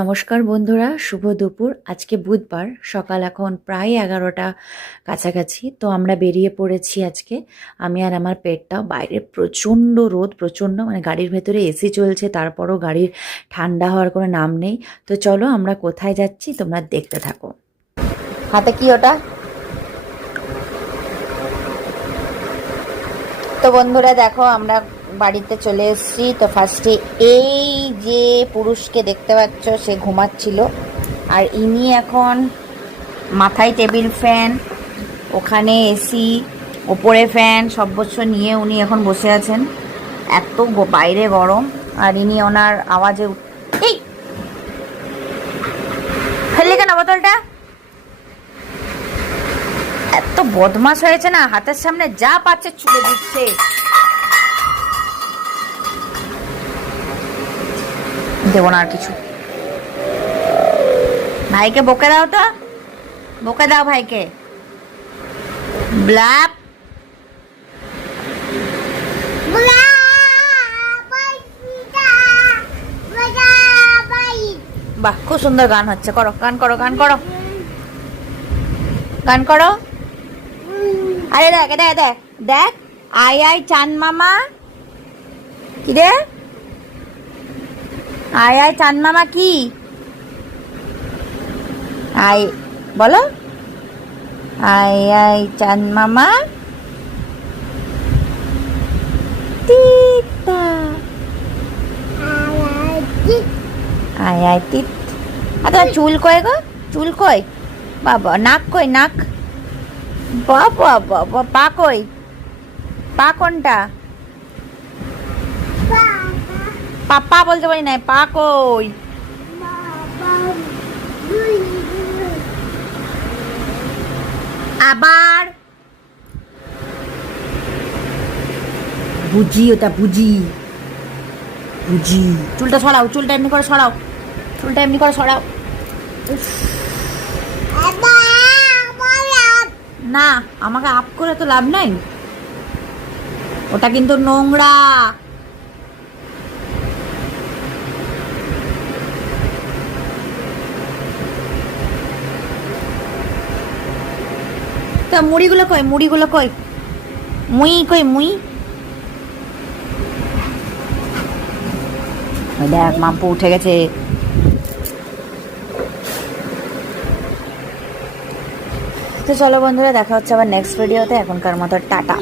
নমস্কার বন্ধুরা, শুভ দুপুর। আজকে বুধবার, সকাল এখন প্রায় 11টা কাছাকাছি। তো আমরা বেরিয়ে পড়েছি আজকে, আমি আর আমার পেটটাও। বাইরে প্রচণ্ড রোদ, প্রচণ্ড, মানে গাড়ির ভেতরে এসি চলছে, তারপরও গাড়ির ঠান্ডা হওয়ার কোনো নাম নেই। তো চলো আমরা কোথায় যাচ্ছি তোমরা দেখতে থাকো। হাতে কি ওটা? তো বন্ধুরা দেখো, আমরা বাড়িতে চলে এসেছি। তো ফার্স্টে এই যে পুরুষকে দেখতে পাচ্ছ, সে ঘুমাচ্ছিল, আর ইনি এখন মাথায় টেবিল ফ্যান, ওখানে এসি, ওপরে ফ্যান সব বছর নিয়ে উনি এখন বসে আছেন। এত বাইরে গরম, আর ইনি ওনার আওয়াজে এই ফেললে কেন বোতলটা? এত বদমাশ হয়েছে না, হাতের সামনে যা পাচ্ছে ছুঁড়ে দিচ্ছে। দেবো না আর কিছু। ভাইকে বকে দাও, তো বকে দাও ভাইকে। ব্ল্যাপ বাহ, খুব সুন্দর গান হচ্ছে। করো, গান করো, গান করো, গান করো। আরে দেখ দেখ দেখ দেখ, আই আই চান মামা। কি রে? আয় আয় চান মামা কি? আয় বলো, আয় আয় চান মামা। তিতা আয় আয় তিত। তোমার চুল কই গো? চুল কই? বাবা, নাক কই? নাক? বাবা বাবা, পা কই? পা কোনটা? পাপা বলতে পারি না, পা কই? আবার বুঝি, ওটা বুঝি, বুঝি। চুলটা সরাও, চুলটা এমনি করে সরাও, চুলটা এমনি করে সরাও। না, আমাকে আপ করে তো লাভ নাই, ওটা কিন্তু নোংরা। তা মুড়িগুলো কই? মুড়িগুলো কই? মুই কই? মুই দেখ, মাম্পু উঠে গেছে। তো চলো বন্ধুরা, দেখা হচ্ছে আবার নেক্সট ভিডিওতে। এখনকার মতো টাটা।